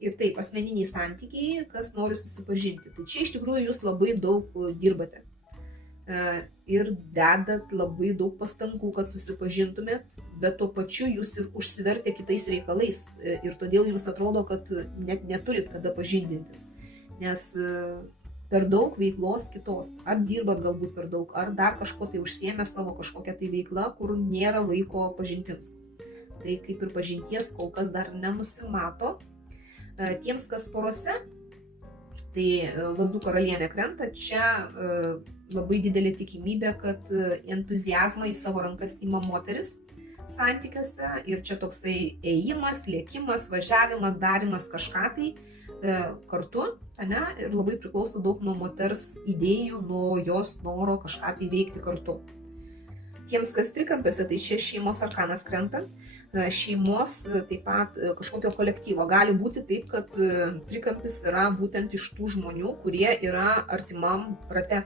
Ir taip, asmeniniai santykiai, kas nori susipažinti. Tai čia iš tikrųjų jūs labai daug dirbate. Ir dedat labai daug pastangų, kad susipažintumėt, bet tuo pačiu jūs ir užsivertė kitais reikalais. Ir todėl jums atrodo, kad net neturit kada pažindintis. Nes per daug veiklos kitos. Ar dirbat galbūt per daug, ar dar kažko tai užsiėmė savo kažkokią tai veiklą, kur nėra laiko pažintims. Tai kaip ir pažinties kol kas dar nenusimato. Tiems, kas porose, tai lazdų karalienė krenta, čia labai didelė tikimybė, kad entuziazmą į savo rankas ima moteris santykiuose ir čia toksai ėjimas, lėkimas, važiavimas, darimas kažką tai kartu, ne? Ir labai priklauso daug nuo moters idėjų, nuo jos noro kažką tai veikti kartu. Tiems, kas trikampiuose, tai čia šeimos arkanas krenta, šeimos taip pat kažkokio kolektyvo. Gali būti taip, kad trikampis yra būtent iš tų žmonių, kurie yra artimam rate.